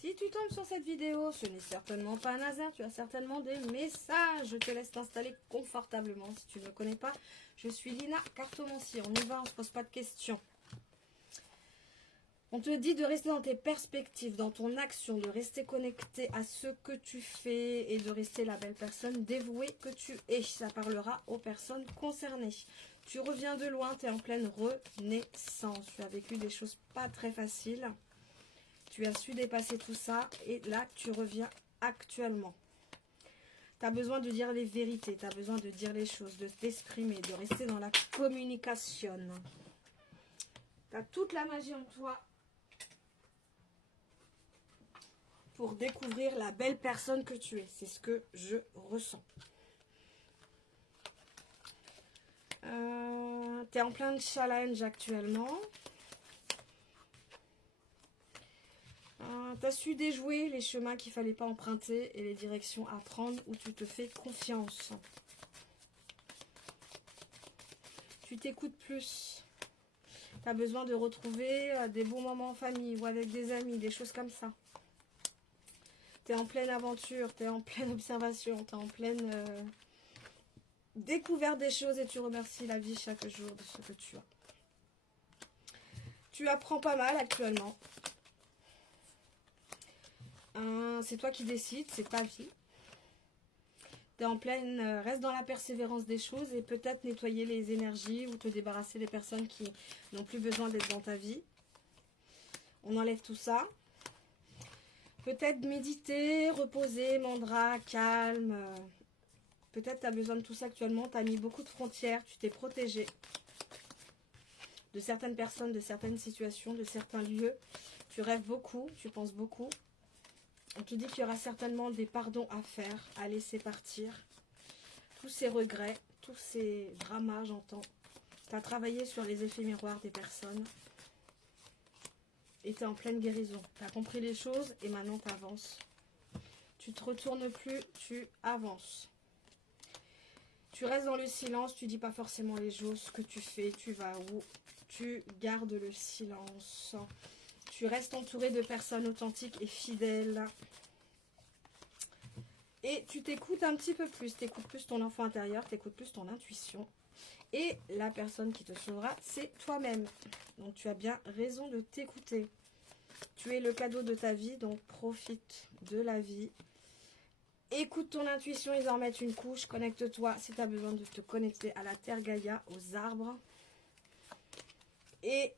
Si tu tombes sur cette vidéo, ce n'est certainement pas un hasard, tu as certainement des messages. Je te laisse t'installer confortablement. Si tu ne me connais pas, je suis Lina Cartomancier. On y va, on ne se pose pas de questions. On te dit de rester dans tes perspectives, dans ton action, de rester connecté à ce que tu fais et de rester la belle personne dévouée que tu es. Ça parlera aux personnes concernées. Tu reviens de loin, tu es en pleine renaissance. Tu as vécu des choses pas très faciles. Tu as su dépasser tout ça et là, tu reviens actuellement. Tu as besoin de dire les vérités, tu as besoin de dire les choses, de t'exprimer, de rester dans la communication. Tu as toute la magie en toi pour découvrir la belle personne que tu es. C'est ce que je ressens. Tu es en plein challenge actuellement. Tu as su déjouer les chemins qu'il ne fallait pas emprunter et les directions à prendre où tu te fais confiance. Tu t'écoutes plus. Tu as besoin de retrouver des bons moments en famille ou avec des amis, des choses comme ça. Tu es en pleine aventure, tu es en pleine observation, tu es en pleine découverte des choses et tu remercies la vie chaque jour de ce que tu as. Tu apprends pas mal actuellement. C'est toi qui décides, c'est ta vie. Tu es en pleine, reste dans la persévérance des choses et peut-être nettoyer les énergies ou te débarrasser des personnes qui n'ont plus besoin d'être dans ta vie. On enlève tout ça. Peut-être méditer, reposer, mandra, calme. Peut-être tu as besoin de tout ça actuellement. Tu as mis beaucoup de frontières, tu t'es protégé de certaines personnes, de certaines situations, de certains lieux. Tu rêves beaucoup, tu penses beaucoup. On te dit qu'il y aura certainement des pardons à faire, à laisser partir. Tous ces regrets, tous ces dramas, j'entends. Tu as travaillé sur les effets miroirs des personnes. Et tu es en pleine guérison. Tu as compris les choses et maintenant tu avances. Tu ne te retournes plus, tu avances. Tu restes dans le silence, tu dis pas forcément les choses, ce que tu fais, tu vas où. Tu gardes le silence. Tu restes entouré de personnes authentiques et fidèles. Et tu t'écoutes un petit peu plus. Tu écoutes plus ton enfant intérieur, tu écoutes plus ton intuition. Et la personne qui te sauvera, c'est toi-même. Donc tu as bien raison de t'écouter. Tu es le cadeau de ta vie, donc profite de la vie. Écoute ton intuition, ils en mettent une couche. Connecte-toi si tu as besoin de te connecter à la terre Gaïa, aux arbres. Et